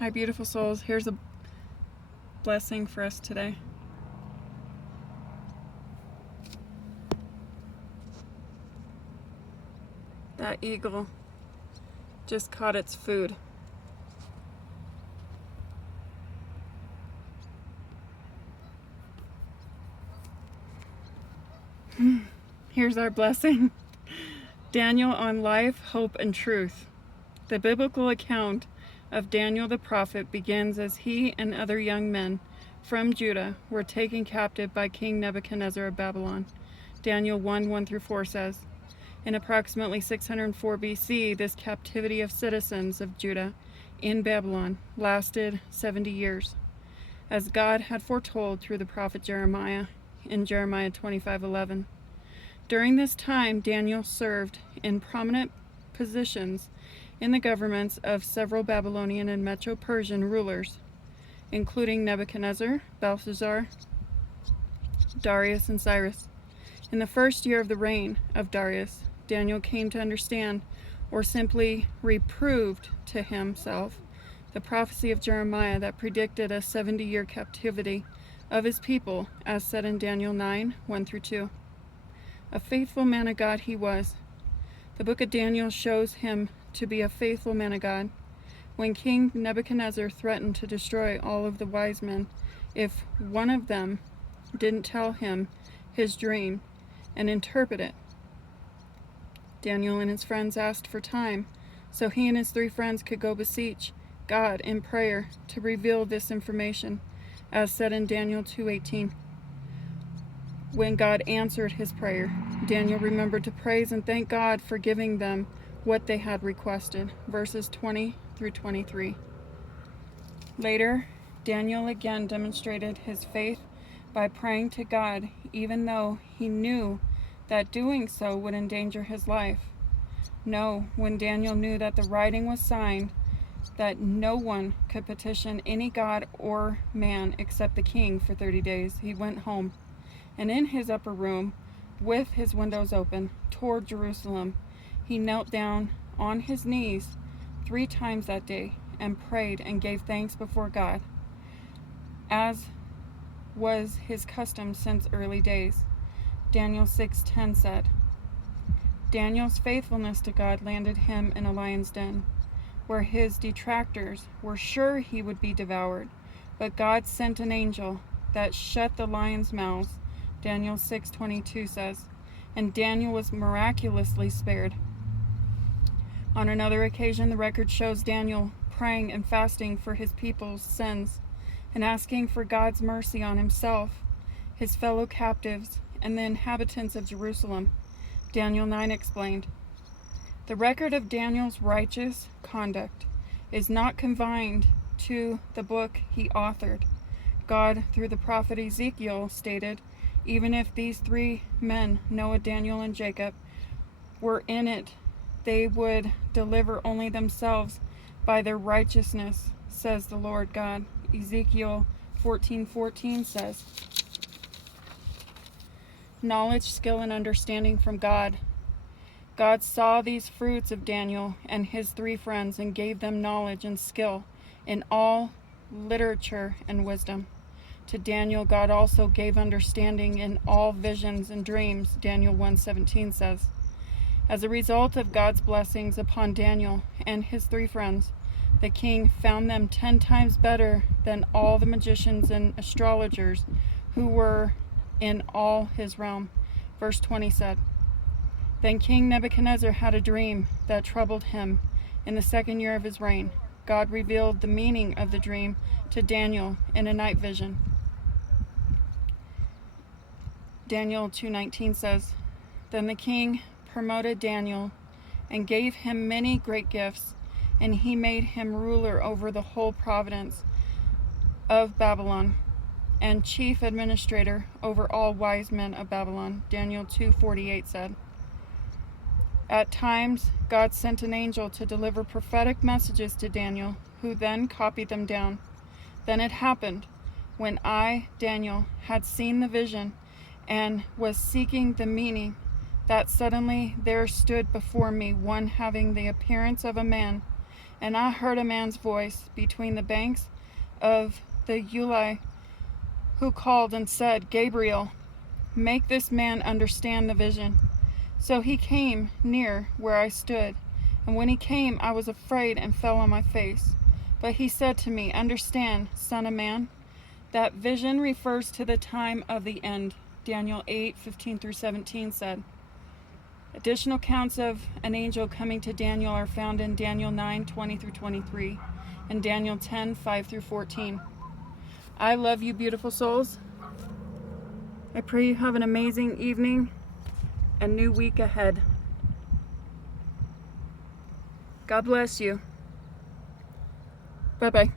Hi, beautiful souls. Here's a blessing for us today. That eagle just caught its food. Here's our blessing. Daniel on life, hope, and truth. The biblical account of Daniel the prophet begins as he and other young men from Judah were taken captive by King Nebuchadnezzar of Babylon. Daniel 1:1-4 says, in approximately 604 BC, this captivity of citizens of Judah in Babylon lasted 70 years, as God had foretold through the prophet Jeremiah in Jeremiah 25:11. During this time, Daniel served in prominent positions in the governments of several Babylonian and Medo-Persian rulers, including Nebuchadnezzar, Belshazzar, Darius, and Cyrus. In the first year of the reign of Darius, Daniel came to understand, or simply reproved to himself, the prophecy of Jeremiah that predicted a 70-year captivity of his people, as said in Daniel 9:1-2. A faithful man of God he was. The book of Daniel shows him to be a faithful man of God. When King Nebuchadnezzar threatened to destroy all of the wise men if one of them didn't tell him his dream and interpret it, Daniel and his friends asked for time so he and his 3 friends could go beseech God in prayer to reveal this information, as said in Daniel 2:18. When God answered his prayer, Daniel remembered to praise and thank God for giving them what they had requested, verses 20-23. Later, Daniel again demonstrated his faith by praying to God, even though he knew that doing so would endanger his life. No, when Daniel knew that the writing was signed, that no one could petition any god or man except the king for 30 days, he went home, and in his upper room, with his windows open toward Jerusalem, he knelt down on his knees 3 times that day and prayed and gave thanks before God, as was his custom since early days. Daniel 6:10 said, Daniel's faithfulness to God landed him in a lion's den, where his detractors were sure he would be devoured, but God sent an angel that shut the lions' mouths. Daniel 6:22 says, and Daniel was miraculously spared. On another occasion, the record shows Daniel praying and fasting for his people's sins and asking for God's mercy on himself, his fellow captives, and the inhabitants of Jerusalem. Daniel 9 explained, the record of Daniel's righteous conduct is not confined to the book he authored. God, through the prophet Ezekiel, stated, even if these 3 men, Noah, Daniel, and Jacob, were in it, they would deliver only themselves by their righteousness, says the Lord God. Ezekiel 14:14 says, knowledge, skill, and understanding from God. God saw these fruits of Daniel and his 3 friends and gave them knowledge and skill in all literature and wisdom. To Daniel, God also gave understanding in all visions and dreams, Daniel 1:17 says. As a result of God's blessings upon Daniel and his 3 friends, the king found them 10 times better than all the magicians and astrologers who were in all his realm. Verse 20 said, then King Nebuchadnezzar had a dream that troubled him in the 2nd year of his reign. God revealed the meaning of the dream to Daniel in a night vision. Daniel 2:19 says, then the king promoted Daniel and gave him many great gifts, and he made him ruler over the whole province of Babylon and chief administrator over all wise men of Babylon. Daniel 2:48 said, at times God sent an angel to deliver prophetic messages to Daniel, who then copied them down. Then it happened, when I, Daniel, had seen the vision and was seeking the meaning, that suddenly there stood before me one having the appearance of a man, And I heard a man's voice between the banks of the Ulai, who called and said, Gabriel, make this man understand the vision. So he came near where I stood, and when he came, I was afraid and fell on my face. But he said to me, understand, son of man, that vision refers to the time of the end. Daniel 8:15-17 said. Additional accounts of an angel coming to Daniel are found in Daniel 9:20-23 and Daniel 10:5-14. I love you, beautiful souls. I pray you have an amazing evening and new week ahead. God bless you. Bye-bye.